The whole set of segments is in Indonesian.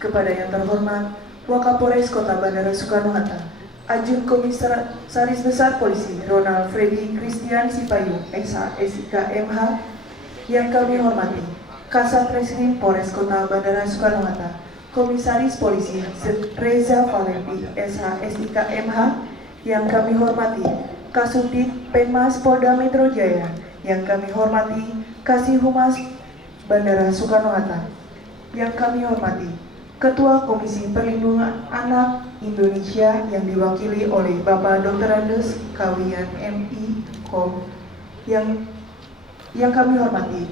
Kepada yang terhormat Wakapolres Kota Bandara Soekarno-Hatta, Ajun Komisaris Besar Polisi Ronald Freddy Christian Sipayung, SH, SIK, MH, yang kami hormati Kasat Reskrim Polres Kota Bandara Soekarno-Hatta, Komisaris Polisi Reza Valerdi, SH, SIK, MH, yang kami hormati Kasubdit Penmas Polda Metro Jaya, yang kami hormati Kasih Humas Bandara Soekarno-Hatta, yang kami hormati Ketua Komisi Perlindungan Anak Indonesia yang diwakili oleh Bapak Dr. Andes Kawian MI Kom, yang kami hormati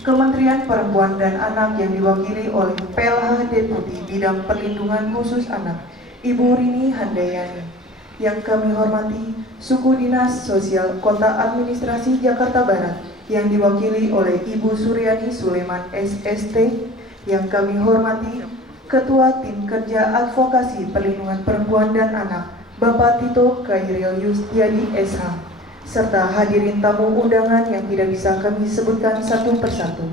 Kementerian Perempuan dan Anak yang diwakili oleh PLH Deputi Bidang Perlindungan Khusus Anak Ibu Rini Handayani, yang kami hormati Suku Dinas Sosial Kota Administrasi Jakarta Barat yang diwakili oleh Ibu Suryani Suleman SST, yang kami hormati Ketua Tim Kerja Advokasi Perlindungan Perempuan dan Anak Bapak Tito Khairil Yustiadi SH, serta hadirin tamu undangan yang tidak bisa kami sebutkan satu persatu.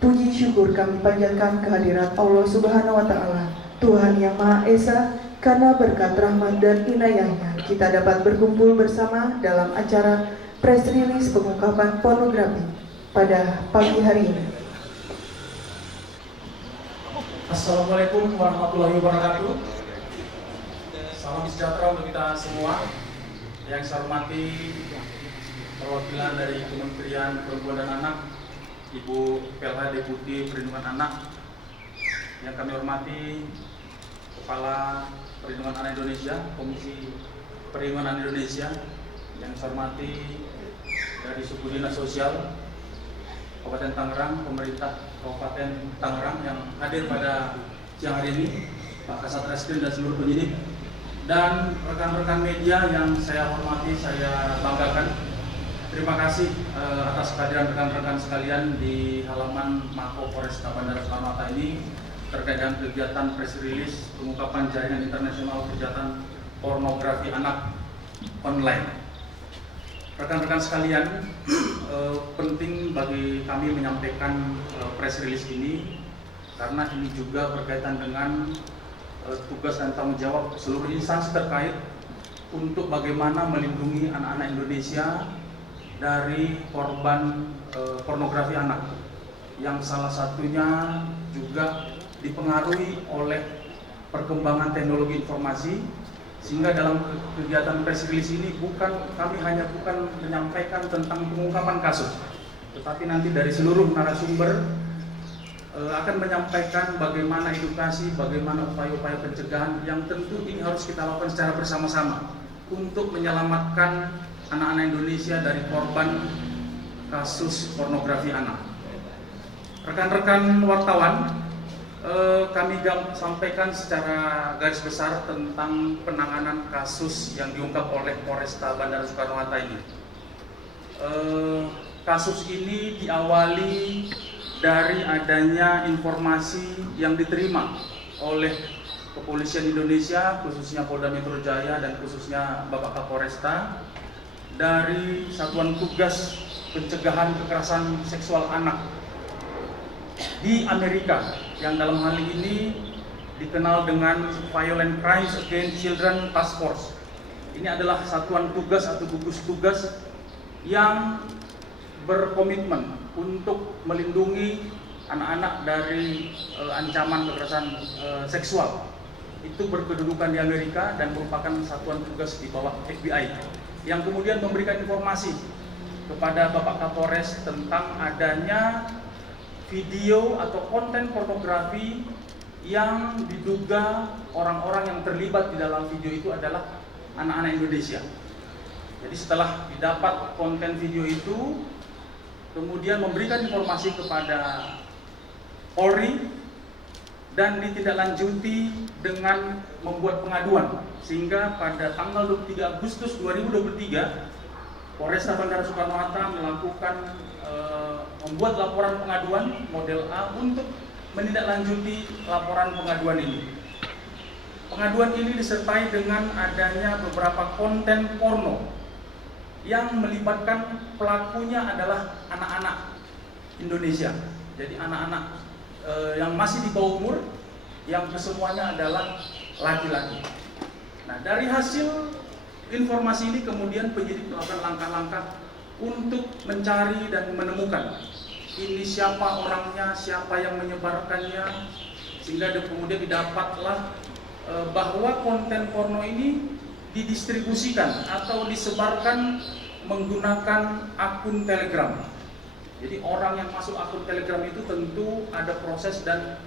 Puji syukur kami panjatkan kehadirat Allah Subhanahu wa Ta'ala, Tuhan yang Maha Esa, karena berkat rahmat dan inayahnya kita dapat berkumpul bersama dalam acara press release pengungkapan pornografi pada pagi hari ini. Assalamualaikum warahmatullahi wabarakatuh. Salam sejahtera untuk kita semua. Yang saya hormati perwakilan dari Kementerian Perempuan dan Anak, Ibu PLH Deputi Perlindungan Anak. Yang kami hormati Kepala Perlindungan Anak Indonesia, Komisi Perlindungan Anak Indonesia. Yang saya hormati dari Suku Dinas Sosial Kabupaten Tangerang, pemerintah Kabupaten Tangerang yang hadir pada siang hari ini, Pak Kasat Reskrim dan seluruh penyidik, dan rekan-rekan media yang saya hormati, saya banggakan. Terima kasih atas kehadiran rekan-rekan sekalian di halaman Mako Polresta Bandara Soekarno-Hatta ini terkait dengan kegiatan press release pengungkapan jaringan internasional kejahatan pornografi anak online. Rekan-rekan sekalian, penting bagi kami menyampaikan press release ini karena ini juga berkaitan dengan tugas dan tanggung jawab seluruh instansi terkait untuk bagaimana melindungi anak-anak Indonesia dari korban pornografi anak, yang salah satunya juga dipengaruhi oleh perkembangan teknologi informasi. Sehingga dalam kegiatan press release ini kami hanya bukan menyampaikan tentang pengungkapan kasus, tetapi nanti dari seluruh narasumber akan menyampaikan bagaimana edukasi, bagaimana upaya-upaya pencegahan yang tentu ini harus kita lakukan secara bersama-sama untuk menyelamatkan anak-anak Indonesia dari korban kasus pornografi anak. Rekan-rekan wartawan, kami sampaikan secara garis besar tentang penanganan kasus yang diungkap oleh Polresta Bandara Soekarno-Hatta ini. Kasus ini diawali dari adanya informasi yang diterima oleh Kepolisian Indonesia, khususnya Polda Metro Jaya dan khususnya Bapak Kapolresta, dari Satuan Tugas Pencegahan Kekerasan Seksual Anak di Amerika, yang dalam hal ini dikenal dengan Violent Crimes Against Children Task Force. Ini adalah satuan tugas atau gugus tugas yang berkomitmen untuk melindungi anak-anak dari ancaman kekerasan seksual. Itu berkedudukan di Amerika dan merupakan satuan tugas di bawah FBI, yang kemudian memberikan informasi kepada Bapak Kapolres tentang adanya video atau konten pornografi yang diduga orang-orang yang terlibat di dalam video itu adalah anak-anak Indonesia. Jadi setelah didapat konten video itu, kemudian memberikan informasi kepada Polri dan ditindaklanjuti dengan membuat pengaduan, sehingga pada tanggal 23 Agustus 2023 Polresta Bandara Soekarno-Hatta melakukan membuat laporan pengaduan model A untuk menindaklanjuti laporan pengaduan ini. Pengaduan ini disertai dengan adanya beberapa konten porno yang melibatkan pelakunya adalah anak-anak Indonesia. Jadi anak-anak yang masih di bawah umur, yang kesemuanya adalah laki-laki. Nah, dari hasil informasi ini kemudian penyidik melakukan langkah-langkah untuk mencari dan menemukan ini siapa orangnya, siapa yang menyebarkannya, sehingga kemudian didapatlah bahwa konten porno ini didistribusikan atau disebarkan menggunakan akun Telegram. Jadi orang yang masuk akun Telegram itu tentu ada proses dan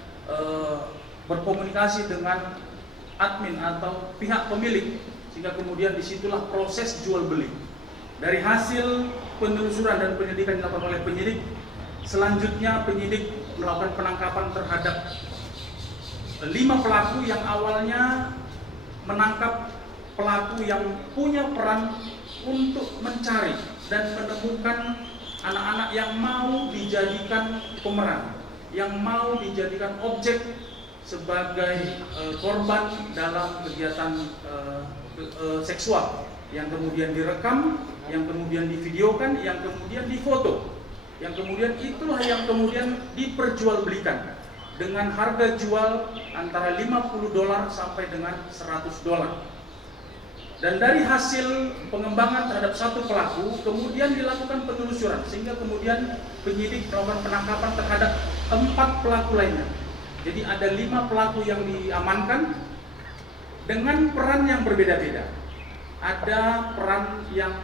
berkomunikasi dengan admin atau pihak pemilik, sehingga kemudian disitulah proses jual beli. Dari hasil penelusuran dan penyelidikan dilakukan oleh penyidik, selanjutnya penyidik melakukan penangkapan terhadap 5 pelaku yang awalnya menangkap pelaku yang punya peran untuk mencari dan menemukan anak-anak yang mau dijadikan pemeran, yang mau dijadikan objek sebagai korban dalam kegiatan seksual, yang kemudian direkam, yang kemudian divideokan, yang kemudian difoto, yang kemudian itulah yang kemudian diperjualbelikan dengan harga jual antara $50 sampai dengan $100. Dan dari hasil pengembangan terhadap satu pelaku, kemudian dilakukan penelusuran, sehingga kemudian penyidik melakukan penangkapan terhadap 4 pelaku lainnya. Jadi ada 5 pelaku yang diamankan dengan peran yang berbeda-beda. Ada peran yang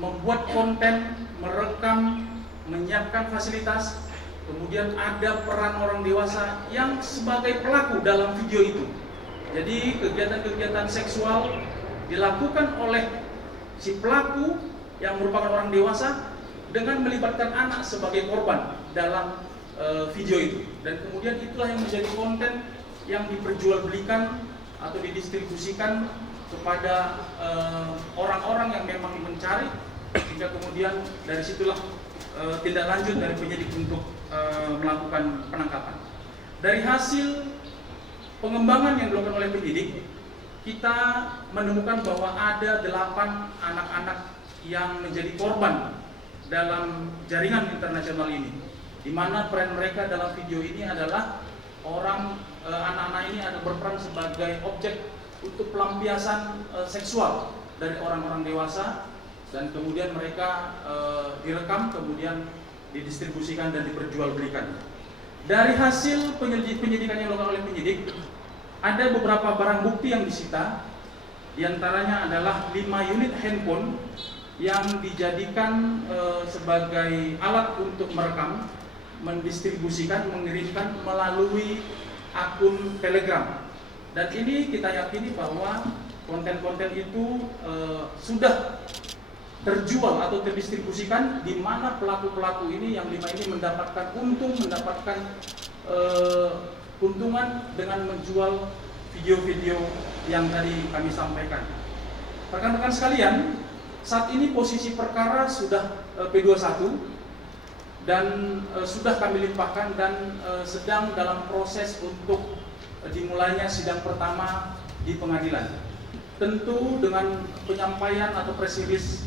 membuat konten, merekam, menyiapkan fasilitas, kemudian ada peran orang dewasa yang sebagai pelaku dalam video itu. Jadi kegiatan-kegiatan seksual dilakukan oleh si pelaku yang merupakan orang dewasa dengan melibatkan anak sebagai korban dalam video itu, dan kemudian itulah yang menjadi konten yang diperjualbelikan atau didistribusikan kepada orang-orang yang memang mencari, sehingga kemudian dari situlah tindak lanjut dari penyidik untuk melakukan penangkapan. Dari hasil pengembangan yang dilakukan oleh penyidik, kita menemukan bahwa ada 8 anak-anak yang menjadi korban dalam jaringan internasional ini, di mana peran mereka dalam video ini adalah anak-anak ini ada berperan sebagai objek untuk pelampiasan seksual dari orang-orang dewasa, dan kemudian mereka direkam, kemudian didistribusikan dan diperjualbelikan. Dari hasil penyidikan yang dilakukan oleh penyidik, ada beberapa barang bukti yang disita, diantaranya adalah 5 unit handphone yang dijadikan sebagai alat untuk merekam, mendistribusikan, mengirimkan melalui akun Telegram. Dan ini kita yakini bahwa konten-konten itu sudah terjual atau terdistribusikan, di mana pelaku-pelaku ini yang 5 ini mendapatkan keuntungan dengan menjual video-video yang tadi kami sampaikan. Rekan-rekan sekalian, saat ini posisi perkara sudah P21 dan sudah kami limpahkan dan sedang dalam proses untuk dimulainya sidang pertama di pengadilan. Tentu dengan penyampaian atau press release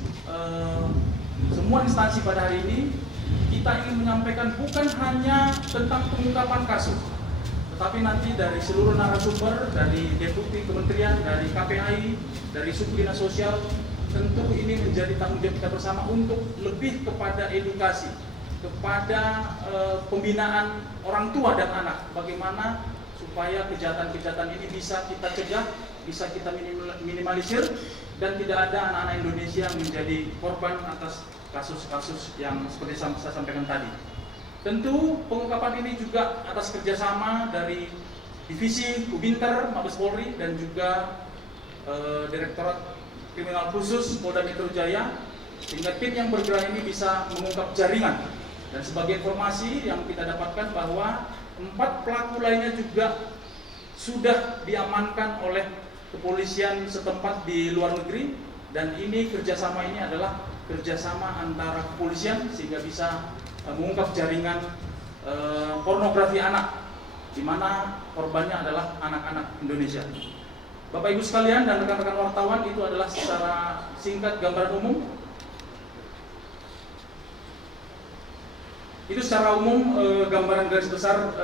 semua instansi pada hari ini, kita ingin menyampaikan bukan hanya tentang pengungkapan kasus, tetapi nanti dari seluruh narasumber, dari Deputi Kementerian, dari KPAI, dari Subdinas Sosial, tentu ini menjadi tanggung jawab kita bersama untuk lebih kepada edukasi, kepada pembinaan orang tua dan anak, bagaimana supaya kejahatan-kejahatan ini bisa kita cegah, bisa kita minimalisir, dan tidak ada anak-anak Indonesia yang menjadi korban atas kasus-kasus yang seperti saya sampaikan tadi. Tentu pengungkapan ini juga atas kerjasama dari Divisi Kubinter Mabes Polri dan juga Direktorat Kriminal Khusus Polda Metro Jaya, sehingga tim yang bergerak ini bisa mengungkap jaringan. Dan sebagai informasi yang kita dapatkan bahwa 4 pelaku lainnya juga sudah diamankan oleh kepolisian setempat di luar negeri, dan ini kerjasama ini adalah kerjasama antara kepolisian sehingga bisa mengungkap jaringan pornografi anak, di mana korbannya adalah anak-anak Indonesia. Bapak Ibu sekalian dan rekan-rekan wartawan, itu adalah secara singkat gambaran umum. Itu secara umum gambaran garis besar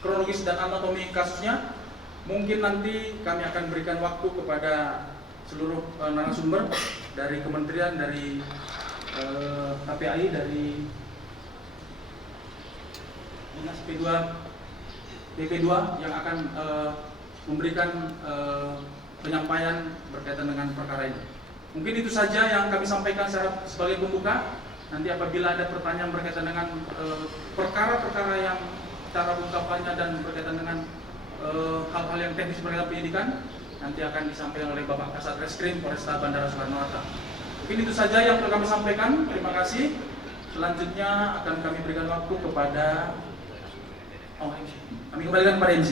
kronologis dan anatomi kasusnya. Mungkin nanti kami akan berikan waktu kepada seluruh narasumber dari kementerian, dari KPAI, dari Dinas P2 BP2 yang akan memberikan penyampaian berkaitan dengan perkara ini. Mungkin itu saja yang kami sampaikan sebagai pembuka. Nanti apabila ada pertanyaan berkaitan dengan perkara-perkara yang cara ungkapannya dan berkaitan dengan hal-hal yang teknis berkaitan penyidikan, nanti akan disampaikan oleh Bapak Kasat Reskrim Polresta Bandara Soekarno-Hatta. Mungkin itu saja yang perlu kami sampaikan. Terima kasih. Selanjutnya akan kami berikan waktu kepada kami kembalikan kepada MC.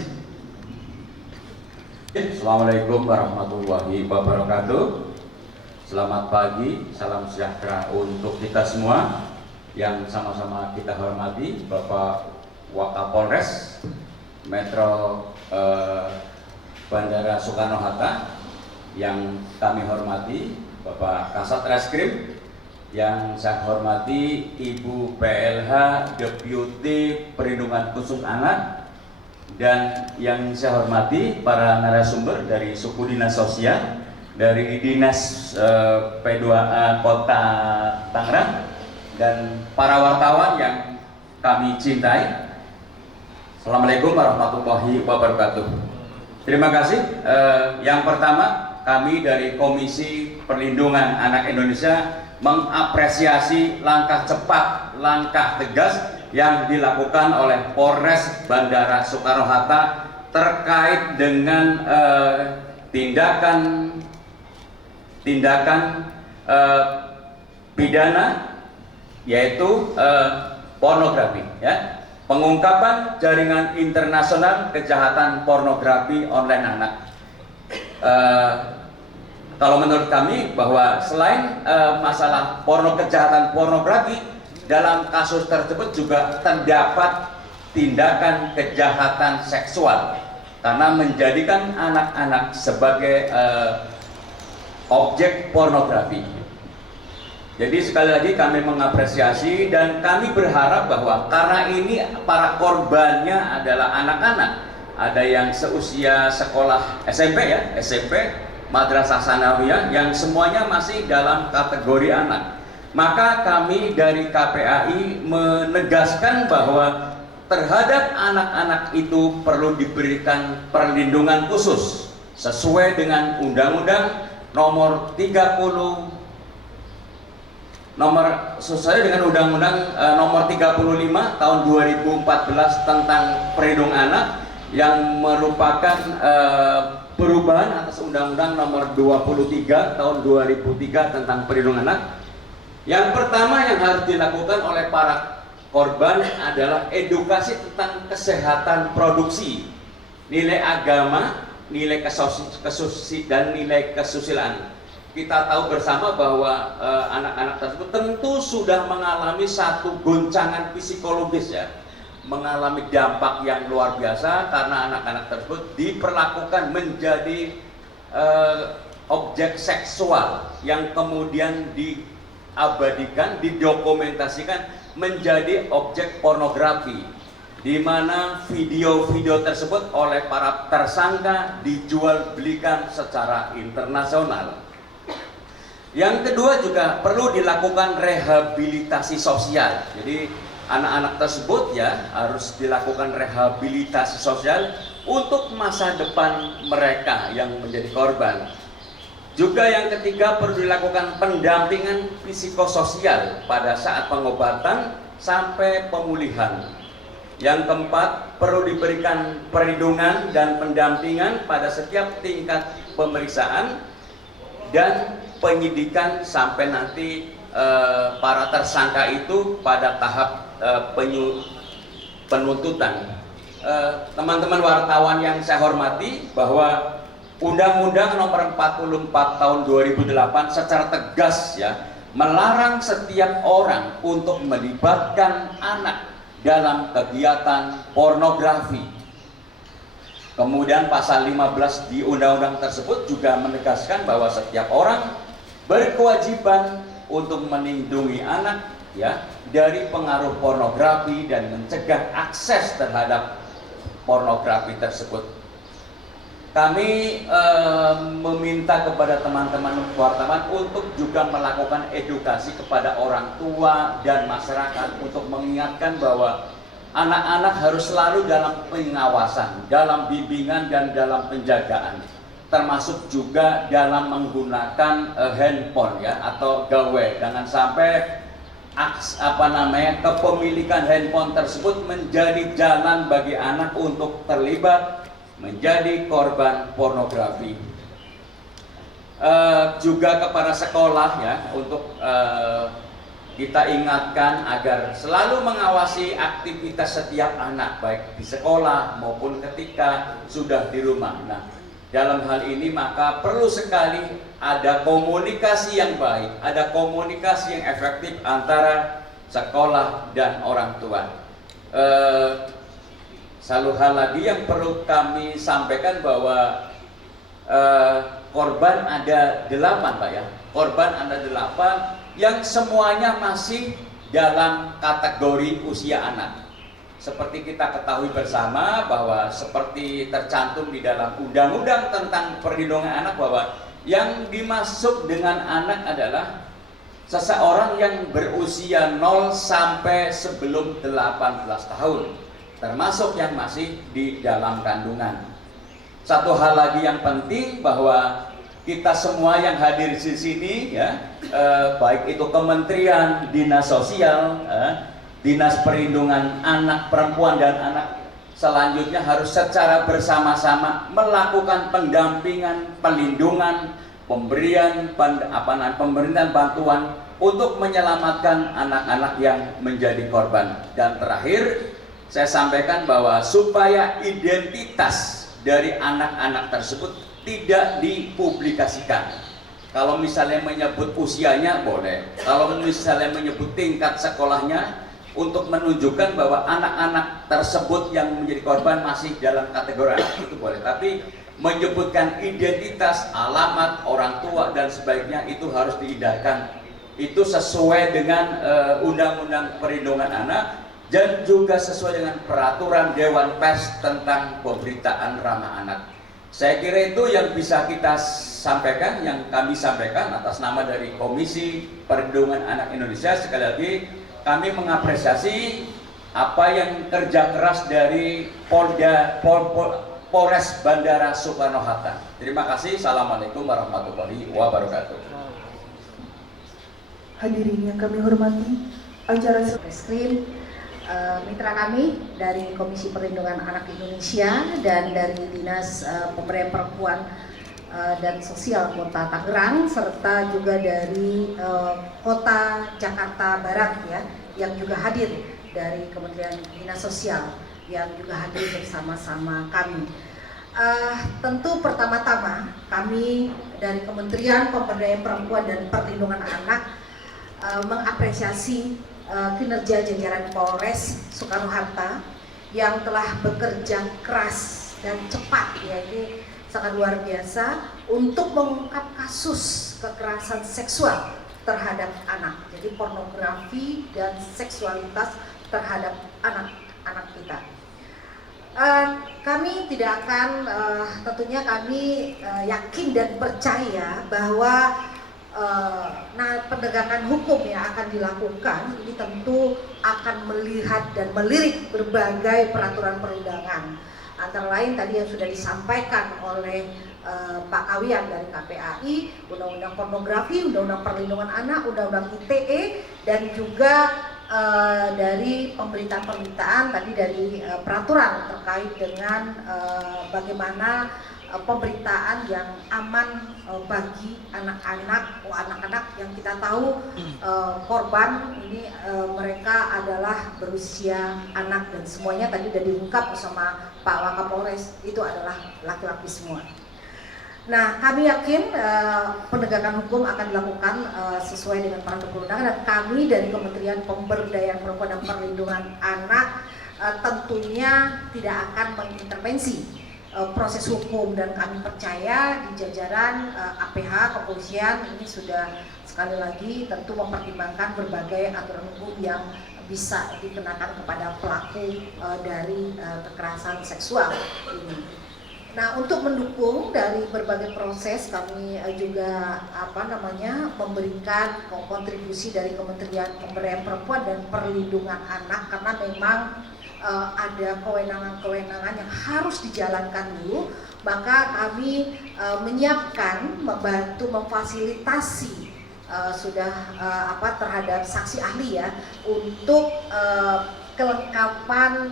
Assalamualaikum warahmatullahi wabarakatuh. Selamat pagi, salam sejahtera untuk kita semua. Yang sama-sama kita hormati Bapak Wakapolres Metro Bandara Soekarno-Hatta, yang kami hormati Bapak Kasat Reskrim, yang saya hormati Ibu PLH Deputi Perlindungan Khusus Anak, dan yang saya hormati para narasumber dari suku dinas sosial, dari Dinas P2A Kota Tangerang, dan para wartawan yang kami cintai. Assalamualaikum warahmatullahi wabarakatuh. Terima kasih. Yang pertama, kami dari Komisi Perlindungan Anak Indonesia mengapresiasi langkah cepat, langkah tegas yang dilakukan oleh Polres Bandara Soekarno-Hatta terkait dengan tindakan pidana, yaitu pornografi, ya. Pengungkapan jaringan internasional kejahatan pornografi online anak. Kalau menurut kami bahwa selain masalah kejahatan pornografi, dalam kasus tersebut juga terdapat tindakan kejahatan seksual, karena menjadikan anak-anak sebagai objek pornografi. Jadi sekali lagi kami mengapresiasi, dan kami berharap bahwa karena ini para korbannya adalah anak-anak, ada yang seusia sekolah SMP, ya, SMP, Madrasah Sanawiyah, yang semuanya masih dalam kategori anak. Maka kami dari KPAI menegaskan bahwa terhadap anak-anak itu perlu diberikan perlindungan khusus sesuai dengan Undang-Undang nomor 35 tahun 2014 tentang perlindungan anak, yang merupakan perubahan atas Undang-Undang nomor 23 tahun 2003 tentang perlindungan anak. Yang pertama yang harus dilakukan oleh para korban adalah edukasi tentang kesehatan produksi, nilai agama, nilai dan nilai kesusilaan. Kita tahu bersama bahwa anak-anak tersebut tentu sudah mengalami satu goncangan psikologis, ya, mengalami dampak yang luar biasa karena anak-anak tersebut diperlakukan menjadi objek seksual yang kemudian diabadikan, didokumentasikan menjadi objek pornografi, di mana video-video tersebut oleh para tersangka dijual belikan secara internasional. Yang kedua, juga perlu dilakukan rehabilitasi sosial. Jadi anak-anak tersebut, ya, harus dilakukan rehabilitasi sosial untuk masa depan mereka yang menjadi korban. Juga yang ketiga, perlu dilakukan pendampingan psikososial pada saat pengobatan sampai pemulihan. Yang keempat, perlu diberikan perlindungan dan pendampingan pada setiap tingkat pemeriksaan. dan penyidikan sampai nanti para tersangka itu pada tahap penuntutan. Teman-teman wartawan yang saya hormati, bahwa Undang-Undang Nomor 44 Tahun 2008 secara tegas ya melarang setiap orang untuk melibatkan anak dalam kegiatan pornografi. Kemudian pasal 15 di undang-undang tersebut juga menegaskan bahwa setiap orang berkewajiban untuk melindungi anak ya dari pengaruh pornografi dan mencegah akses terhadap pornografi tersebut. Kami meminta kepada teman-teman wartawan untuk juga melakukan edukasi kepada orang tua dan masyarakat untuk mengingatkan bahwa anak-anak harus selalu dalam pengawasan, dalam bimbingan dan dalam penjagaan, termasuk juga dalam menggunakan handphone ya atau gawai. Jangan sampai kepemilikan handphone tersebut menjadi jalan bagi anak untuk terlibat menjadi korban pornografi. Juga kepada sekolah ya untuk kita ingatkan agar selalu mengawasi aktivitas setiap anak baik di sekolah maupun ketika sudah di rumah. Nah, dalam hal ini maka perlu sekali ada komunikasi yang baik, ada komunikasi yang efektif antara sekolah dan orang tua. Satu hal lagi yang perlu kami sampaikan bahwa korban ada 8 Pak ya. Korban ada 8 yang semuanya masih dalam kategori usia anak. Seperti kita ketahui bersama bahwa seperti tercantum di dalam undang-undang tentang perlindungan anak bahwa yang dimaksud dengan anak adalah seseorang yang berusia 0 sampai sebelum 18 tahun. Termasuk yang masih di dalam kandungan. Satu hal lagi yang penting bahwa kita semua yang hadir di sini ya, baik itu kementerian, dinas sosial, dinas perlindungan anak, perempuan dan anak, selanjutnya harus secara bersama-sama melakukan pendampingan, pelindungan, pemberian bantuan untuk menyelamatkan anak-anak yang menjadi korban. Dan terakhir, saya sampaikan bahwa supaya identitas dari anak-anak tersebut tidak dipublikasikan. Kalau misalnya menyebut usianya boleh, kalau misalnya menyebut tingkat sekolahnya untuk menunjukkan bahwa anak-anak tersebut yang menjadi korban masih dalam kategori anak itu boleh. Tapi menyebutkan identitas, alamat, orang tua dan sebaiknya itu harus dihindarkan. Itu sesuai dengan Undang-Undang Perlindungan Anak dan juga sesuai dengan peraturan Dewan Pers tentang pemberitaan ramah anak. Saya kira itu yang bisa kita sampaikan, yang kami sampaikan atas nama dari Komisi Perlindungan Anak Indonesia. Sekali lagi kami mengapresiasi apa yang kerja keras dari Polres Bandara Soekarno-Hatta. Terima kasih. Assalamualaikum warahmatullahi wabarakatuh. Hadirin yang kami hormati, acara Reskrim, mitra kami dari Komisi Perlindungan Anak Indonesia dan dari Dinas Pemberdayaan Perempuan dan Sosial Kota Tangerang serta juga dari Kota Jakarta Barat ya yang juga hadir dari Kementerian Dinas Sosial yang juga hadir bersama-sama kami. Tentu pertama-tama kami dari Kementerian Pemberdayaan Perempuan dan Perlindungan Anak mengapresiasi kinerja jajaran Polres Soekarno-Hatta yang telah bekerja keras dan cepat ya, ini sangat luar biasa untuk mengungkap kasus kekerasan seksual terhadap anak. Jadi pornografi dan seksualitas terhadap anak-anak kita. Kami tidak akan tentunya kami yakin dan percaya bahwa penegakan hukum yang akan dilakukan ini tentu akan melihat dan melirik berbagai peraturan perundangan, antara lain tadi yang sudah disampaikan oleh Pak Kawian dari KPAI, Undang-Undang Pornografi, Undang-Undang Perlindungan Anak, Undang-Undang ITE, dan juga dari pemberitaan-pemberitaan tadi dari peraturan terkait dengan bagaimana pemberitaan yang aman bagi anak-anak yang kita tahu korban ini mereka adalah berusia anak, dan semuanya tadi sudah diungkap sama Pak Wakapolres, itu adalah laki-laki semua. Nah, kami yakin penegakan hukum akan dilakukan sesuai dengan peraturan perundang, dan kami dari Kementerian Pemberdayaan Perempuan dan Perlindungan Anak tentunya tidak akan mengintervensi proses hukum, dan kami percaya di jajaran APH kepolisian ini sudah sekali lagi tentu mempertimbangkan berbagai aturan hukum yang bisa dikenakan kepada pelaku dari kekerasan seksual ini. Nah, untuk mendukung dari berbagai proses, kami juga memberikan kontribusi dari Kementerian Pemberdayaan Perempuan dan Perlindungan Anak, karena memang ada kewenangan-kewenangan yang harus dijalankan dulu, maka kami menyiapkan, membantu, memfasilitasi terhadap saksi ahli ya, untuk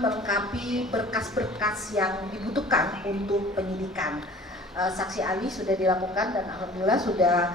melengkapi berkas-berkas yang dibutuhkan untuk penyidikan. Saksi ahli sudah dilakukan dan alhamdulillah sudah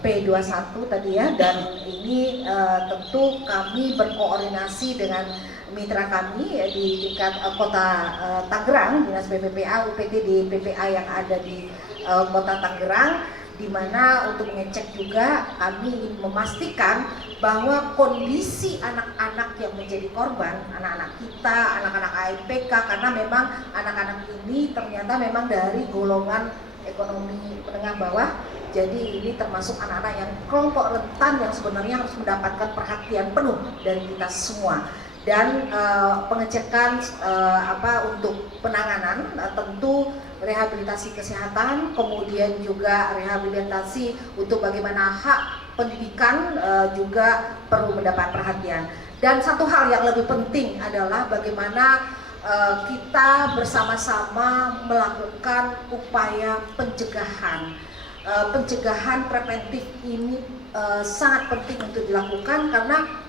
P21 tadi ya, dan ini tentu kami berkoordinasi dengan mitra kami ya, di tingkat kota Tangerang, Dinas PPPA, UPT di PPA yang ada di kota Tangerang, di mana untuk mengecek juga kami ingin memastikan bahwa kondisi anak-anak yang menjadi korban, anak-anak kita, anak-anak AIPK, karena memang anak-anak ini ternyata memang dari golongan ekonomi menengah bawah, jadi ini termasuk anak-anak yang kelompok rentan yang sebenarnya harus mendapatkan perhatian penuh dari kita semua. Dan pengecekan untuk penanganan tentu rehabilitasi kesehatan, kemudian juga rehabilitasi untuk bagaimana hak pendidikan juga perlu mendapat perhatian. Dan satu hal yang lebih penting adalah bagaimana kita bersama-sama melakukan upaya pencegahan. Pencegahan preventif ini sangat penting untuk dilakukan, karena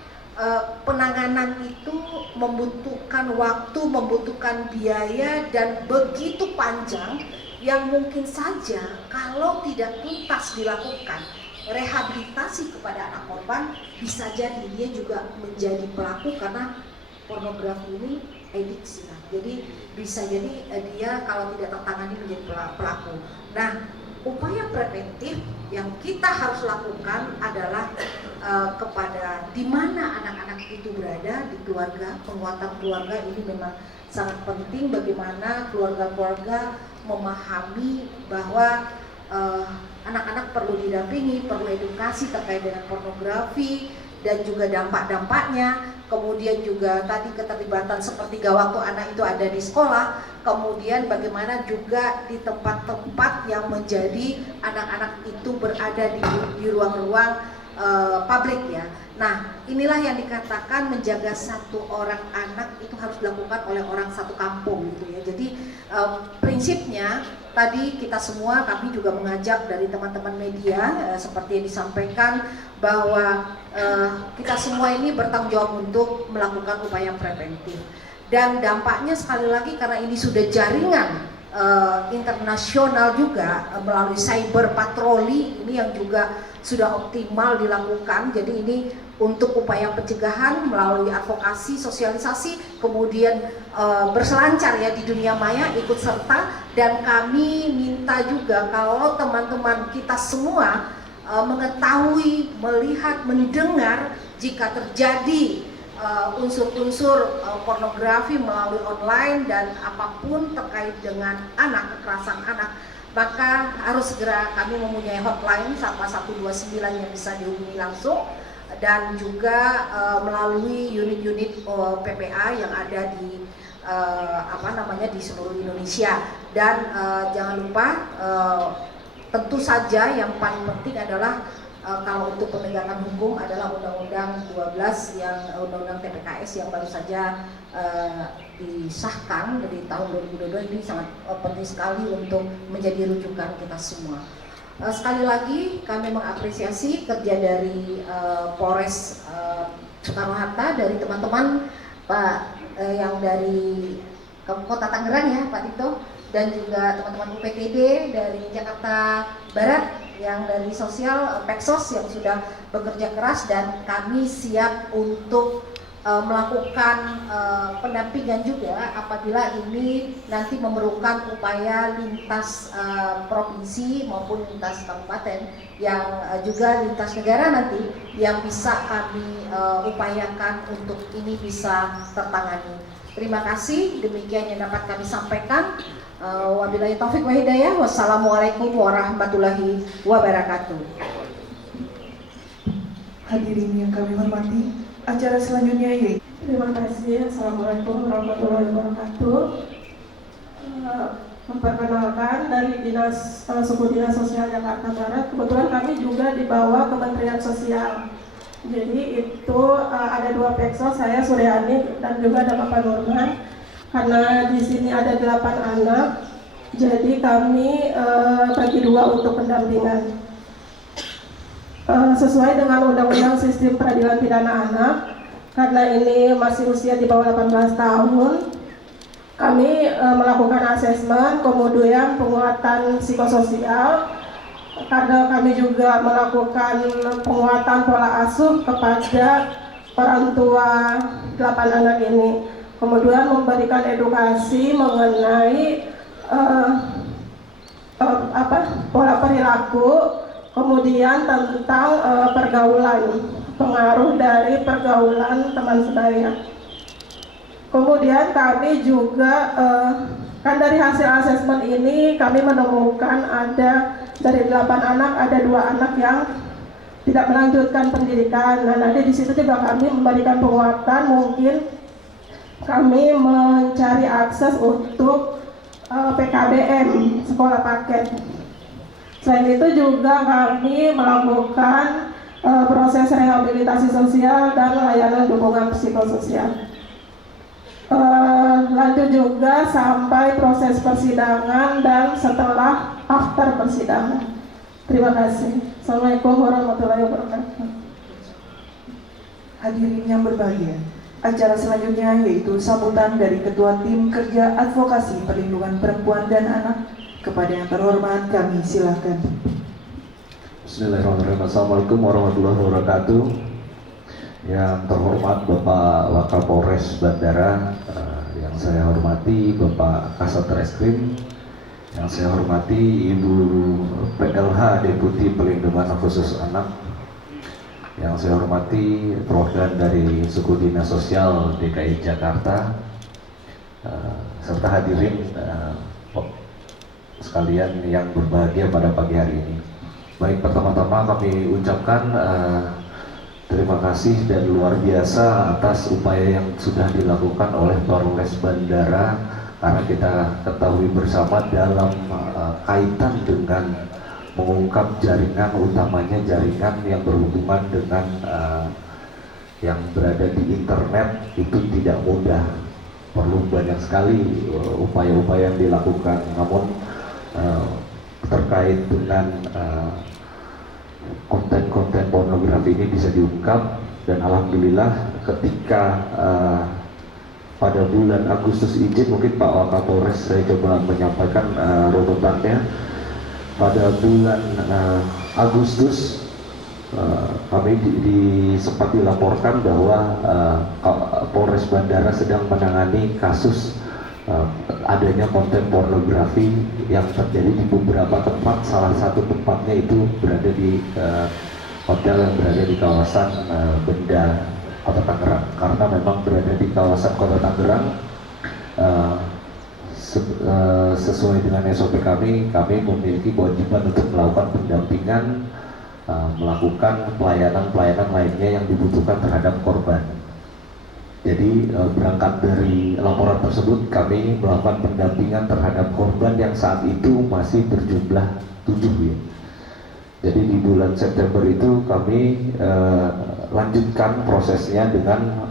penanganan itu membutuhkan waktu, membutuhkan biaya, dan begitu panjang yang mungkin saja kalau tidak tuntas dilakukan rehabilitasi kepada anak korban, bisa jadi dia juga menjadi pelaku, karena pornografi ini adiksi. Jadi bisa jadi dia kalau tidak tertangani menjadi pelaku. Nah, upaya preventif yang kita harus lakukan adalah kepada di mana anak-anak itu berada, di keluarga. Penguatan keluarga ini memang sangat penting, bagaimana keluarga-keluarga memahami bahwa anak-anak perlu didampingi, perlu edukasi terkait dengan pornografi dan juga dampak-dampaknya. Kemudian juga tadi keterlibatan sepertiga waktu anak itu ada di sekolah, kemudian bagaimana juga di tempat-tempat yang menjadi anak-anak itu berada di ruang-ruang publik ya. Nah, inilah yang dikatakan menjaga satu orang anak itu harus dilakukan oleh orang satu kampung gitu ya. Jadi prinsipnya tadi kita semua, kami juga mengajak dari teman-teman media seperti yang disampaikan bahwa kita semua ini bertanggung jawab untuk melakukan upaya preventif. Dan dampaknya sekali lagi karena ini sudah jaringan internasional juga melalui cyber patroli ini yang juga sudah optimal dilakukan. Jadi ini untuk upaya pencegahan melalui advokasi, sosialisasi, kemudian berselancar ya di dunia maya, ikut serta. Dan kami minta juga kalau teman-teman kita semua mengetahui, melihat, mendengar jika terjadi unsur-unsur pornografi melalui online dan apapun terkait dengan anak, kekerasan anak, maka harus segera kami mempunyai hotline 1129 yang bisa dihubungi langsung, dan juga melalui unit-unit PPA yang ada di di seluruh Indonesia. Dan jangan lupa tentu saja yang paling penting adalah kalau untuk penegakan hukum adalah Undang-Undang 12 yang Undang-Undang TPKS yang baru saja disahkan dari tahun 2022. Ini sangat penting sekali untuk menjadi rujukan kita semua. Sekali lagi kami mengapresiasi kerja dari Polres Soekarno-Hatta, dari teman-teman Pak yang dari Kota Tangerang ya Pak Tito, dan juga teman-teman UPTD dari Jakarta Barat yang dari sosial Peksos yang sudah bekerja keras, dan kami siap untuk melakukan pendampingan juga apabila ini nanti memerlukan upaya lintas provinsi maupun lintas kabupaten yang juga lintas negara nanti yang bisa kami upayakan untuk ini bisa tertangani. Terima kasih, demikian yang dapat kami sampaikan. Wabillahi taufik wa hidayah. Wassalamualaikum warahmatullahi wabarakatuh. Hadirin yang kami hormati, acara selanjutnya yaitu Terima kasih. Assalamualaikum warahmatullahi wabarakatuh. Memperkenalkan dari Suku Dinas Sosial Jakarta Barat. Kebetulan kami juga di bawah Kementerian Sosial. Jadi itu ada 2 Peksos, saya Suryani dan juga ada Bapak Nurman. Karena di sini ada 8 anak, jadi kami bagi 2 untuk pendampingan. Sesuai dengan Undang-Undang Sistem Peradilan Pidana Anak, karena ini masih usia di bawah 18 tahun, kami melakukan asesmen, kemudian penguatan psikososial, karena kami juga melakukan penguatan pola asuh kepada orang tua 8 anak ini, kemudian memberikan edukasi mengenai pola perilaku, kemudian tentang pergaulan, pengaruh dari pergaulan teman sebaya. Kemudian kami juga kan dari hasil asesmen ini kami menemukan ada dari 8 anak ada 2 anak yang tidak melanjutkan pendidikan. Nah, nanti di situ juga kami memberikan penguatan, mungkin kami mencari akses untuk PKBM, sekolah paket. Selain itu juga kami melakukan proses rehabilitasi sosial dan layanan dukungan psikososial. Lanjut juga sampai proses persidangan dan setelah after persidangan. Terima kasih. Assalamualaikum warahmatullahi wabarakatuh. hadirin yang berbahagia. Acara selanjutnya yaitu sambutan dari Ketua Tim Kerja Advokasi Perlindungan Perempuan dan Anak. Kepada yang terhormat kami silakan. Bismillahirrahmanirrahim. Assalamualaikum warahmatullahi wabarakatuh. Yang terhormat Bapak Wakapolres Bandara, yang saya hormati Bapak Kasat Reskrim, yang saya hormati Ibu PLH Deputi Pelindungan Khusus Anak, yang saya hormati perwakilan dari Suku Dinas Sosial DKI Jakarta, serta hadirin sekalian yang berbahagia pada pagi hari ini. Baik, pertama-tama kami ucapkan terima kasih dan luar biasa atas upaya yang sudah dilakukan oleh Polres Bandara, karena kita ketahui bersama dalam kaitan dengan mengungkap jaringan, utamanya jaringan yang berhubungan dengan yang berada di internet, itu tidak mudah, perlu banyak sekali upaya-upaya yang dilakukan. Namun terkait dengan konten-konten pornografi ini bisa diungkap, dan alhamdulillah ketika pada bulan Agustus, izin mungkin Pak Wakapolres saya coba menyampaikan runutannya. Pada bulan Agustus kami sempat dilaporkan bahwa Polres Bandara sedang menangani kasus adanya konten pornografi yang terjadi di beberapa tempat. Salah satu tempatnya itu berada di hotel yang berada di kawasan Benda, Kota Tangerang. Karena memang berada di kawasan Kota Tangerang, sesuai dengan SOP kami memiliki kewajiban untuk melakukan pendampingan, melakukan pelayanan-pelayanan lainnya yang dibutuhkan terhadap korban. Jadi berangkat dari laporan tersebut, kami melakukan pendampingan terhadap korban yang saat itu masih berjumlah 7 ya. Jadi di bulan September itu kami lanjutkan prosesnya dengan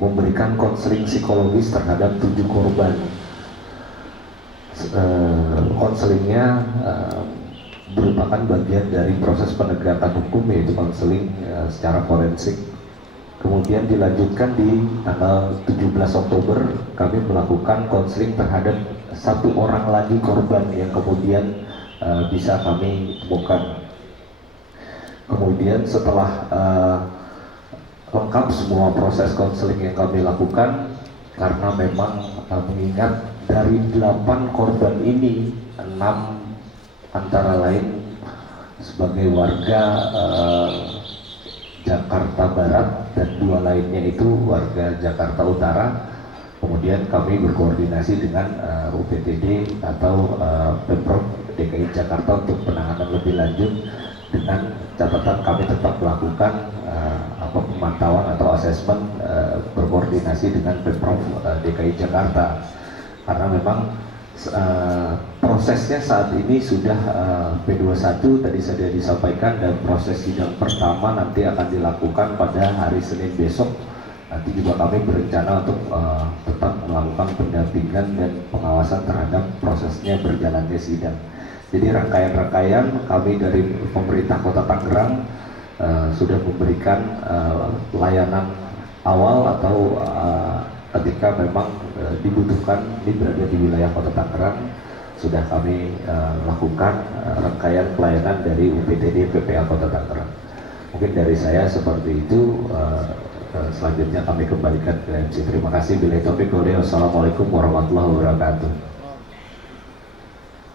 memberikan konseling psikologis terhadap 7 korban. Konselingnya merupakan bagian dari proses penegakan hukum, yaitu konseling secara forensik. Kemudian dilanjutkan di tanggal 17 Oktober kami melakukan konseling terhadap satu orang lagi korban yang kemudian bisa kami temukan. Kemudian setelah lengkap semua proses konseling yang kami lakukan, karena memang mengingat dari 8 korban ini 6 antara lain sebagai warga Jakarta Barat dan 2 lainnya itu warga Jakarta Utara. Kemudian kami berkoordinasi dengan UPTD atau Pemprov DKI Jakarta untuk penanganan lebih lanjut, dengan catatan kami tetap melakukan pemantauan atau asesmen berkoordinasi dengan Pemprov DKI Jakarta, karena memang prosesnya saat ini sudah P21 tadi sudah disampaikan, dan proses sidang pertama nanti akan dilakukan pada hari Senin besok. Nanti juga kami berencana untuk tetap melakukan pendampingan dan pengawasan terhadap prosesnya berjalannya sidang. Jadi rangkaian-rangkaian kami dari pemerintah Kota Tangerang sudah memberikan layanan awal atau ketika memang dibutuhkan ini berada di wilayah Kota Tangerang, sudah kami lakukan rangkaian pelayanan dari UPTD PPA Kota Tangerang. Mungkin dari saya seperti itu. Selanjutnya kami kembalikan ke MC. Terima kasih. Billahi taufiq wal hidayah. Wassalamualaikum warahmatullahi wabarakatuh.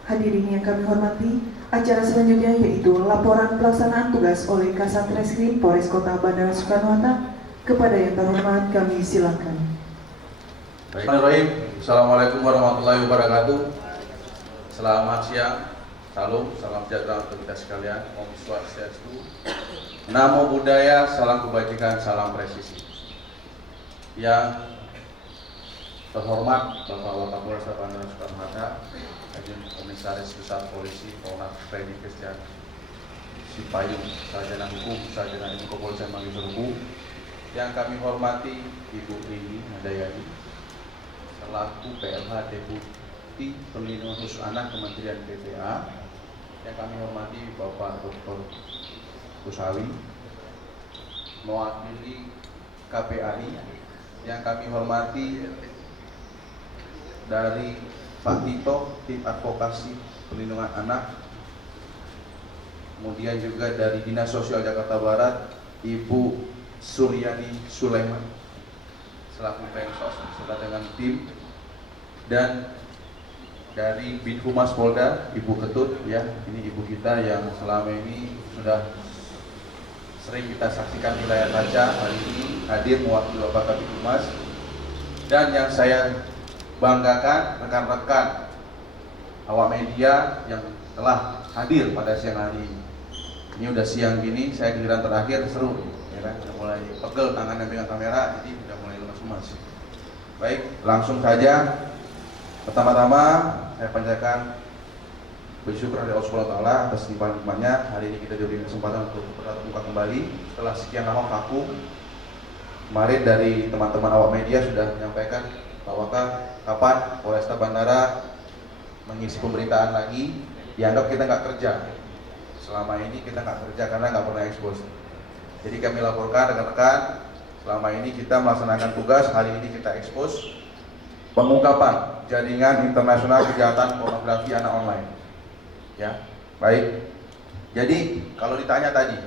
Hadirin yang kami hormati, acara selanjutnya yaitu laporan pelaksanaan tugas oleh Kasat Reskrim Polres Kota Bandara Soekarno-Hatta. Kepada yang terhormat kami silakan. Bismillahirrahmanirrahim. Assalamualaikum warahmatullahi wabarakatuh. Selamat siang, salam sejahtera untuk kita sekalian. Om Swastiastu, Namo Buddhaya, salam kebajikan, salam presisi. Yang terhormat Bapak Wakapolres Bandara Soekarno-Hatta, Ajun Komisaris Besar Polisi Polres Freddy Christian Sipayung, Sarjana Hukum, Sarjana Ilmu Kepolisian Magister Hukum. Yang kami hormati Ibu Rini Handayani selaku PLH Deputi Perlindungan Khusus Anak Kementerian PPA. Yang kami hormati Bapak Dr. Kusawi mewakili KPAI. Yang kami hormati dari Pak Tito, tim advokasi perlindungan anak. Kemudian juga dari Dinas Sosial Jakarta Barat, Ibu Suryani Sulaiman selaku Pengsos beserta dengan tim, dan dari Binhumas Polda, Ibu Ketut, ya, ini ibu kita yang selama ini sudah sering kita saksikan di layar kaca, hari ini hadir mewakili Bapak Kabid Humas. Dan yang saya banggakan rekan-rekan awak media yang telah hadir pada siang hari ini. Ini udah siang gini, saya giliran terakhir seru, ya kan? Udah mulai pegel tangannya pegang kamera, jadi udah mulai lemas-lemas. Baik, langsung saja. Pertama-tama saya panjatkan bersyukur kepada Allah Subhanahu wa taala atas limpahan-limpahannya. Hari ini kita diberi kesempatan untuk bertatap muka kembali setelah sekian lama vakum. Kemarin dari teman-teman awak media sudah menyampaikan bahwa kapan Polresta Bandara mengisi pemberitaan lagi, dianggap kita nggak kerja. Selama ini kita nggak kerja karena nggak pernah ekspos. Jadi kami laporkan rekan-rekan, selama ini kita melaksanakan tugas, hari ini kita ekspos pengungkapan jaringan internasional kejahatan pornografi anak online. Ya, baik. Jadi kalau ditanya tadi,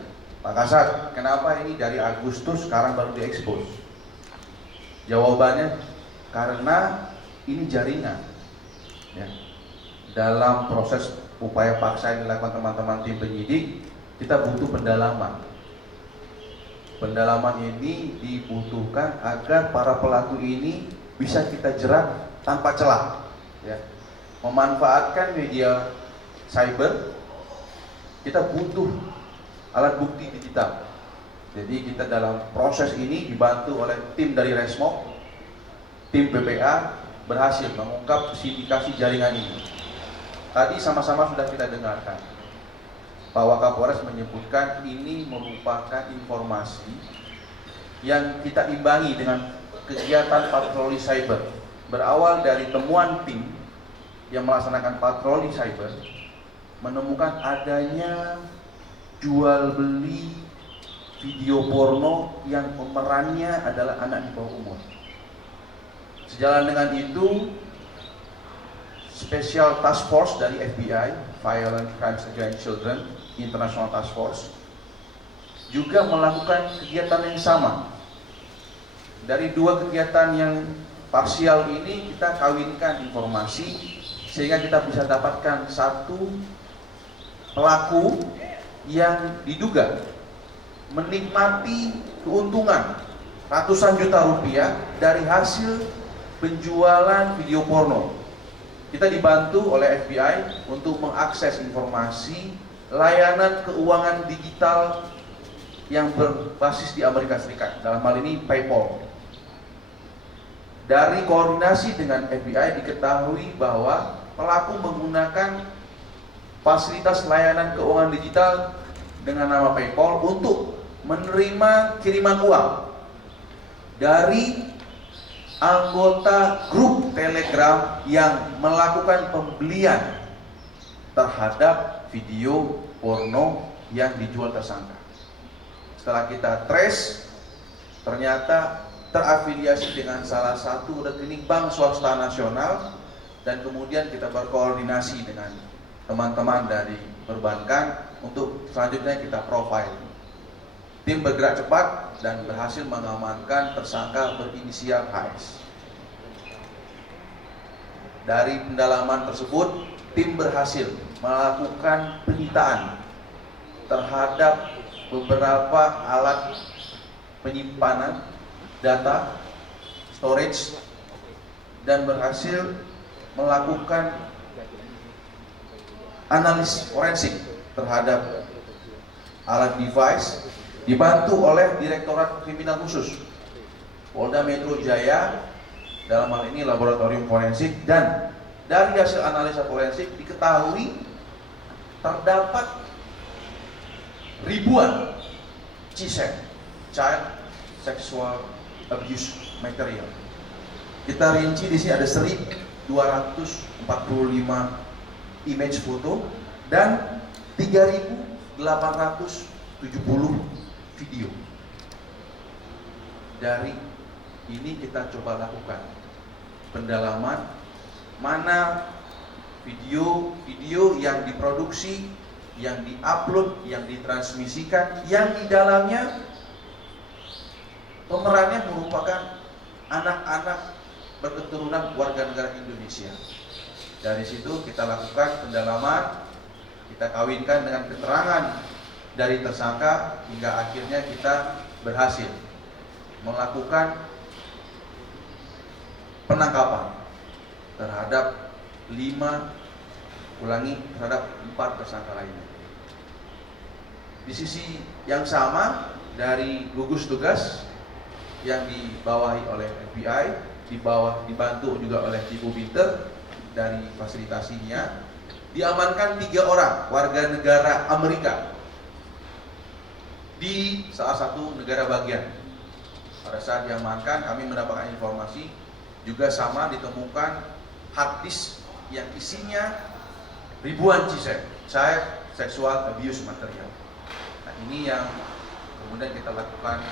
Pak Kasat, kenapa ini dari Agustus sekarang baru diekspos? Jawabannya karena ini jaringan. Ya. Dalam proses upaya paksa yang dilakukan teman-teman tim penyidik, kita butuh pendalaman. Pendalaman ini dibutuhkan agar para pelaku ini bisa kita jerat tanpa celah. Ya. Memanfaatkan media cyber, kita butuh alat bukti digital. Jadi kita dalam proses ini dibantu oleh tim dari Resmo, tim PPA berhasil mengungkap sindikasi jaringan ini. Tadi sama-sama sudah kita dengarkan, Pak Wakapolres menyebutkan ini merupakan informasi yang kita imbangi dengan kegiatan patroli cyber. Berawal dari temuan tim yang melaksanakan patroli cyber, menemukan adanya jual beli video porno yang pemerannya adalah anak di bawah umur. Sejalan dengan itu, Special Task Force dari FBI, Violent Crimes Against Children, International Task Force, juga melakukan kegiatan yang sama. Dari dua kegiatan yang parsial ini kita kawinkan informasi sehingga kita bisa dapatkan satu pelaku yang diduga menikmati keuntungan ratusan juta rupiah dari hasil penjualan video porno. Kita dibantu oleh FBI untuk mengakses informasi layanan keuangan digital yang berbasis di Amerika Serikat, dalam hal ini PayPal. Dari koordinasi dengan FBI diketahui bahwa pelaku menggunakan fasilitas layanan keuangan digital dengan nama PayPal untuk menerima kiriman uang dari anggota grup Telegram yang melakukan pembelian terhadap video porno yang dijual tersangka. Setelah kita trace, ternyata terafiliasi dengan salah satu rekening bank swasta nasional, dan kemudian kita berkoordinasi dengan teman-teman dari perbankan untuk selanjutnya kita profile. Tim bergerak cepat dan berhasil mengamankan tersangka berinisial HS. Dari pendalaman tersebut, tim berhasil melakukan penyitaan terhadap beberapa alat penyimpanan data, storage, dan berhasil melakukan analis forensik terhadap alat device, dibantu oleh Direktorat Kriminal Khusus Polda Metro Jaya, dalam hal ini laboratorium forensik. Dan dari hasil analisa forensik diketahui terdapat ribuan CSAM, Child Sexual Abuse Material. Kita rinci di sini ada 1.245 image foto dan 3.870 video. Dari ini kita coba lakukan pendalaman mana video yang diproduksi, yang diupload, yang ditransmisikan, yang di dalamnya pemerannya merupakan anak-anak berketurunan warga negara Indonesia. Dari situ kita lakukan pendalaman, kita kawinkan dengan keterangan dari tersangka hingga akhirnya kita berhasil melakukan penangkapan terhadap 4 tersangka lainnya. Di sisi yang sama, dari gugus tugas yang dibawahi oleh FBI, dibantu juga oleh Ibu Binter dari fasilitasinya, diamankan 3 orang warga negara Amerika di salah satu negara bagian. Pada saat diamankan, kami mendapatkan informasi juga sama, ditemukan hard disk yang isinya ribuan CSAM, Child Sexual Abuse Material. Nah, ini yang kemudian kita lakukan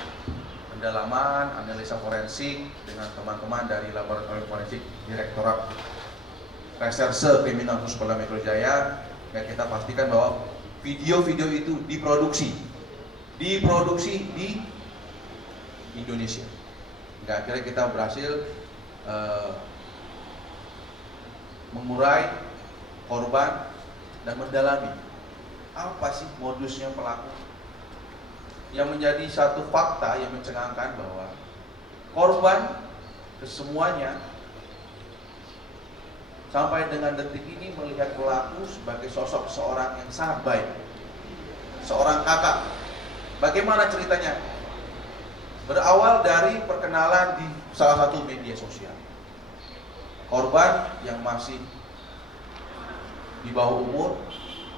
pendalaman, analisa forensik dengan teman-teman dari laboratorium forensik Direktorat Reserse Kriminal Khusus Polda Metro Jaya, dan kita pastikan bahwa video-video itu diproduksi di Indonesia. Hingga akhirnya kita berhasil mengurai korban dan mendalami apa sih modusnya pelaku. Yang menjadi satu fakta yang mencengangkan bahwa korban kesemuanya sampai dengan detik ini melihat pelaku sebagai sosok seorang yang sangat baik, seorang kakak. Bagaimana ceritanya? Berawal dari perkenalan di salah satu media sosial. Korban yang masih di bawah umur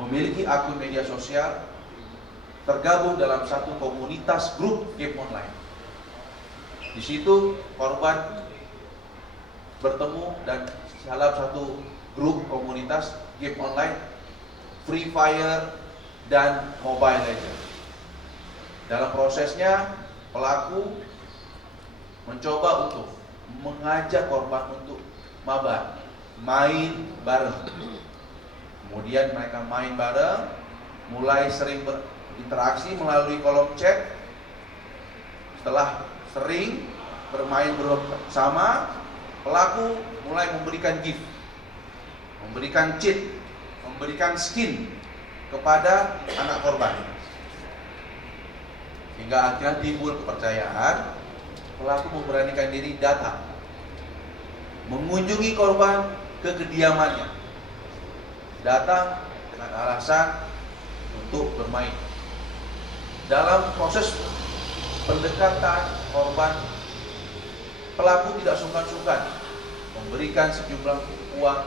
memiliki akun media sosial, tergabung dalam satu komunitas grup game online. Di situ korban bertemu dan dalam satu grup komunitas game online Free Fire dan Mobile Legends. Dalam prosesnya pelaku mencoba untuk mengajak korban untuk mabar, main bareng. Kemudian mereka main bareng, mulai sering berinteraksi melalui kolom chat. Setelah sering bermain bersama, pelaku mulai memberikan gift, memberikan cheat, memberikan skin kepada anak korban. Hingga akhirnya timbul kepercayaan, pelaku memberanikan diri datang, mengunjungi korban ke kediamannya, datang dengan alasan untuk bermain. Dalam proses pendekatan korban, pelaku tidak sungkan-sungkan memberikan sejumlah uang,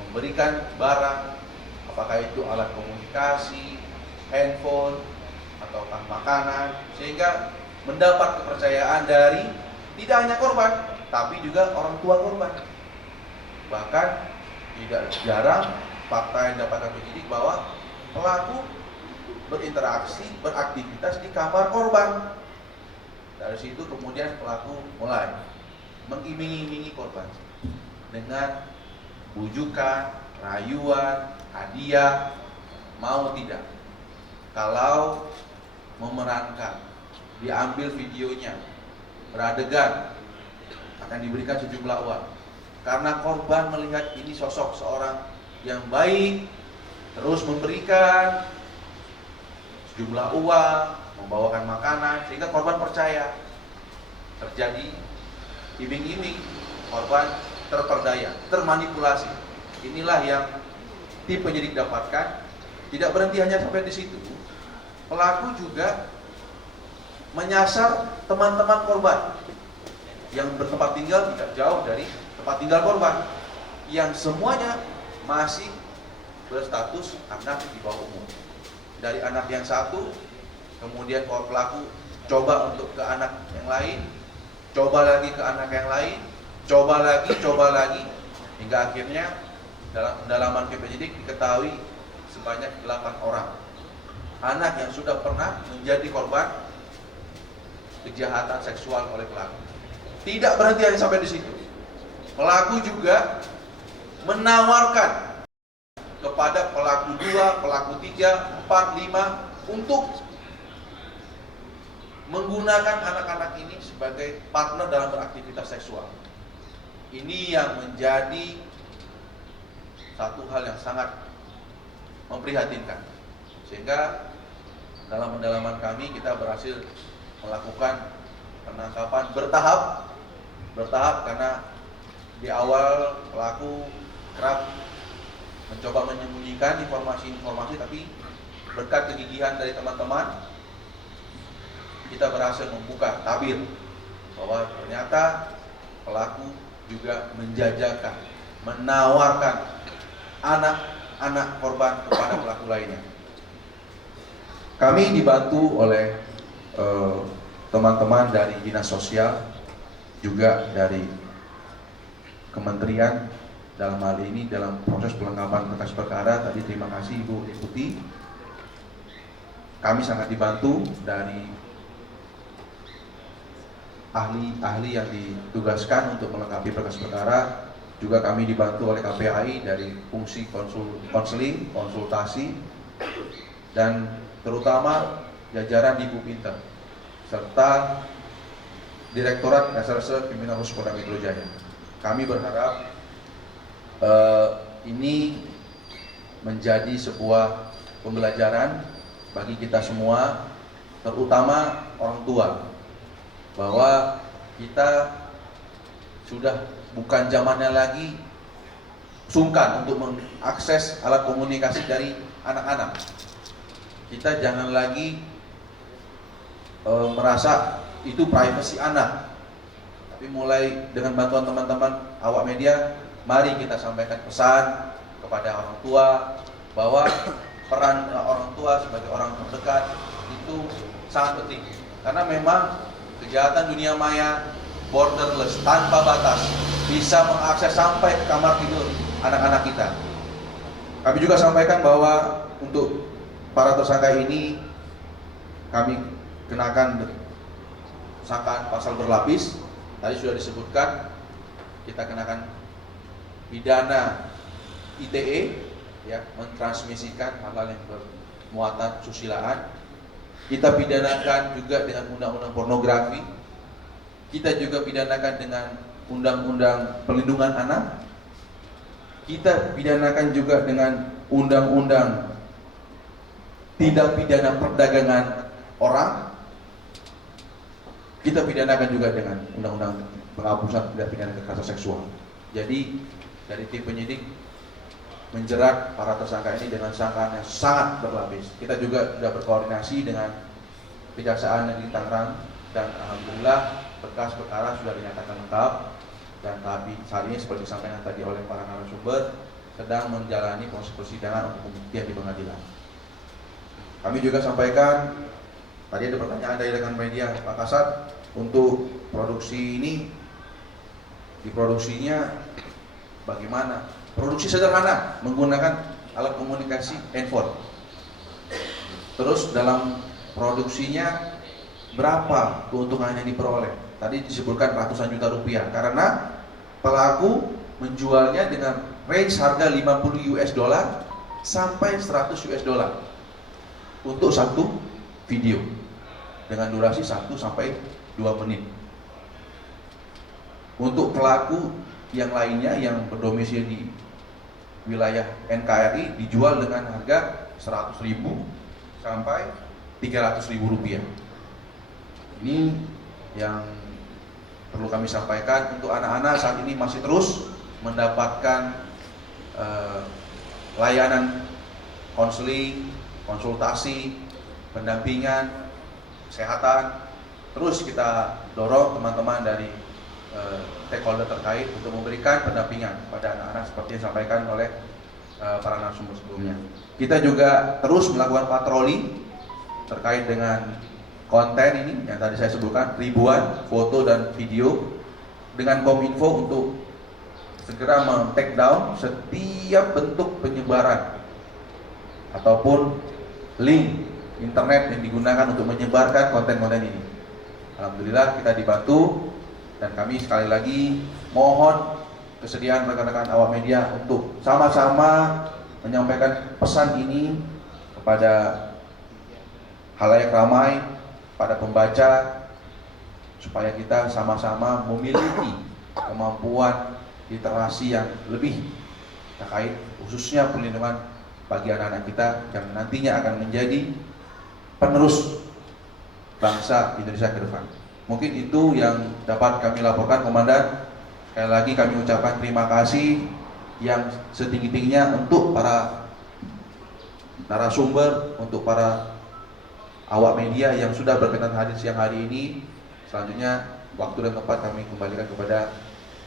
memberikan barang, apakah itu alat komunikasi, handphone, atau makanan, sehingga mendapat kepercayaan dari tidak hanya korban, tapi juga orang tua korban. Bahkan tidak jarang fakta yang dapatkan penyidik bahwa pelaku berinteraksi, beraktivitas di kamar korban. Dari situ kemudian pelaku mulai mengiming-imingi korban dengan bujukan, rayuan, hadiah, mau tidak. Kalau memerankan, diambil videonya, beradegan, akan diberikan sejumlah uang. Karena korban melihat ini sosok seorang yang baik, terus memberikan sejumlah uang, membawakan makanan, sehingga korban percaya. Terjadi iming-iming, korban terperdaya, termanipulasi. Inilah yang tim penyidik dapatkan. Tidak berhenti hanya sampai di situ. Pelaku juga menyasar teman-teman korban yang bertempat tinggal tidak jauh dari tempat tinggal korban, yang semuanya masih berstatus anak di bawah umur. Dari anak yang satu, kemudian pelaku coba untuk ke anak yang lain, coba lagi ke anak yang lain, coba lagi, hingga akhirnya dalam pendalaman tim penyidik diketahui sebanyak 8 orang anak yang sudah pernah menjadi korban kejahatan seksual oleh pelaku. Tidak berhenti hanya sampai di situ. Pelaku juga menawarkan kepada pelaku 2, pelaku 3, 4, 5 untuk menggunakan anak-anak ini sebagai partner dalam beraktivitas seksual. Ini yang menjadi satu hal yang sangat memprihatinkan. Sehingga dalam pendalaman kami kita berhasil melakukan penangkapan bertahap karena di awal pelaku kerap mencoba menyembunyikan informasi-informasi, tapi berkat kegigihan dari teman-teman kita berhasil membuka tabir bahwa ternyata pelaku juga menjajakan, menawarkan anak-anak korban kepada pelaku lainnya. Kami dibantu oleh teman-teman dari Dinas Sosial, juga dari Kementerian dalam hal ini dalam proses pelengkapan berkas perkara. Tadi terima kasih Ibu Deputi. Kami sangat dibantu dari ahli-ahli yang ditugaskan untuk melengkapi berkas perkara. Juga kami dibantu oleh KPAI dari fungsi konseling, konsultasi, dan terutama jajaran Ibu Pinter serta Direktorat Reserse Kriminal Khusus Polda Metro Jaya. Kami berharap ini menjadi sebuah pembelajaran bagi kita semua, terutama orang tua, bahwa kita sudah bukan zamannya lagi sungkan untuk mengakses alat komunikasi dari anak-anak. Kita jangan lagi merasa itu privasi anak, tapi mulai dengan bantuan teman-teman awak media, mari kita sampaikan pesan kepada orang tua bahwa peran orang tua sebagai orang terdekat itu sangat penting, karena memang kejahatan dunia maya borderless, tanpa batas, bisa mengakses sampai ke kamar tidur anak-anak kita. Kami juga sampaikan bahwa untuk para tersangka ini kami kenakan sangkaan pasal berlapis. Tadi sudah disebutkan, kita kenakan pidana ITE, ya, mentransmisikan hal-hal yang bermuatan susilaan. Kita pidanakan juga dengan undang-undang pornografi. Kita juga pidanakan dengan undang-undang perlindungan anak. Kita pidanakan juga dengan undang-undang tindak pidana perdagangan orang. Kita pidanakan juga dengan undang-undang penghapusan tindak pidana kekerasan seksual. Jadi dari tim penyidik menjerat para tersangka ini dengan sangkaan yang sangat berlapis. Kita juga sudah berkoordinasi dengan Kejaksaan Negeri Tangerang dan alhamdulillah berkas perkara sudah dinyatakan lengkap, dan saat ini seperti disampaikan tadi oleh para narasumber sedang menjalani proses persidangan untuk pembuktian di pengadilan. Kami juga sampaikan, tadi ada pertanyaan dari rekan media, Pak Kasat, untuk produksi ini, diproduksinya bagaimana? Produksi sederhana, menggunakan alat komunikasi handphone. Terus dalam produksinya berapa keuntungan yang diperoleh? Tadi disebutkan ratusan juta rupiah, karena pelaku menjualnya dengan range harga 50 US dollar sampai 100 US dollar untuk satu video dengan durasi 1 sampai 2 menit. Untuk pelaku yang lainnya yang berdomisili di wilayah NKRI dijual dengan harga 100.000 sampai 300.000 rupiah. Ini yang perlu kami sampaikan. Untuk anak-anak saat ini masih terus mendapatkan layanan konseling, konsultasi, pendampingan, kesehatan. Terus kita dorong teman-teman dari stakeholder terkait untuk memberikan pendampingan pada anak-anak seperti yang disampaikan oleh para narasumber sebelumnya. Kita juga terus melakukan patroli terkait dengan konten ini yang tadi saya sebutkan, ribuan foto dan video, dengan Kominfo untuk segera men-take down setiap bentuk penyebaran ataupun link internet yang digunakan untuk menyebarkan konten-konten ini. Alhamdulillah kita dibantu, dan kami sekali lagi mohon kesediaan rekan-rekan awak media untuk sama-sama menyampaikan pesan ini kepada halayak ramai, pada pembaca, supaya kita sama-sama memiliki kemampuan literasi yang lebih terkait khususnya perlindungan bagi anak-anak kita yang nantinya akan menjadi penerus bangsa Indonesia ke depan. Mungkin itu yang dapat kami laporkan, Komandan. Sekali lagi kami ucapkan terima kasih yang setinggi-tingginya untuk para narasumber, untuk para awak media yang sudah berkenan hadir siang hari ini. Selanjutnya waktu dan tempat kami kembalikan kepada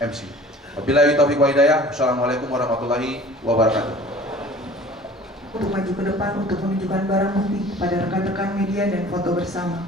MC. Wabillahi taufiq wa hidayah. Assalamualaikum warahmatullahi wabarakatuh. Untuk maju ke depan untuk menunjukkan barang bukti kepada rekan-rekan media dan foto bersama.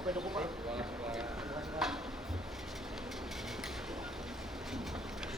Oke, cukup Pak.